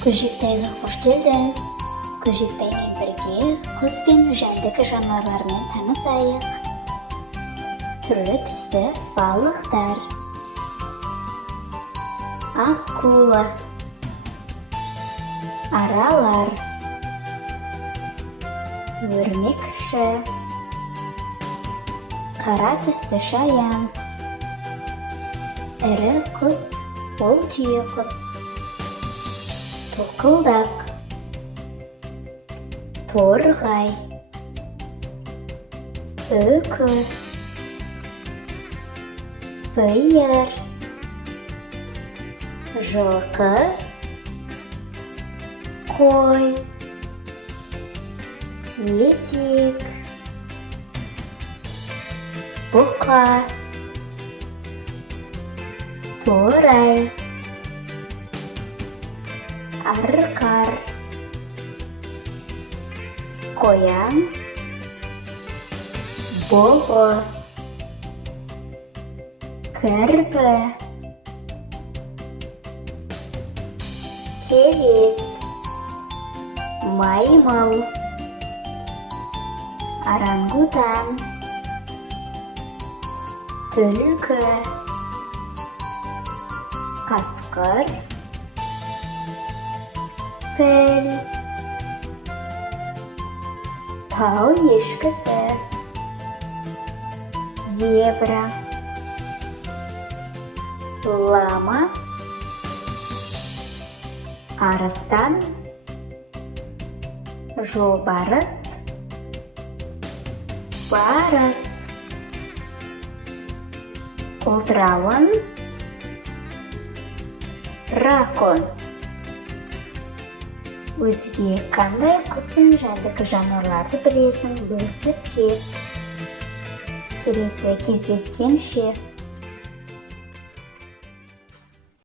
Көжектайға қош келдің. Көжектаймен бірге құс пен жәндік жануарлармен танысайық. Түрлі түсті балықтар. Акула, аралар, өрмекші, қара түсті шаян, ірі құс, ол түйе құс. Тоқылдақ, торғай, үкі, сиыр, жылқы, қой, есек, бұқа, торай, арқар, қоян, бұғы, кірпі, келес, маймыл, орангутан, түлкі, қасқыр, піл, тау ешкісі, зебра, лама, арыстан, жолбарыс, барыс, қолтырауын, дракон. Өзге қандай құс пен жәндік жануарларды білесің, бөлісіп кет. Келесі кездескенше.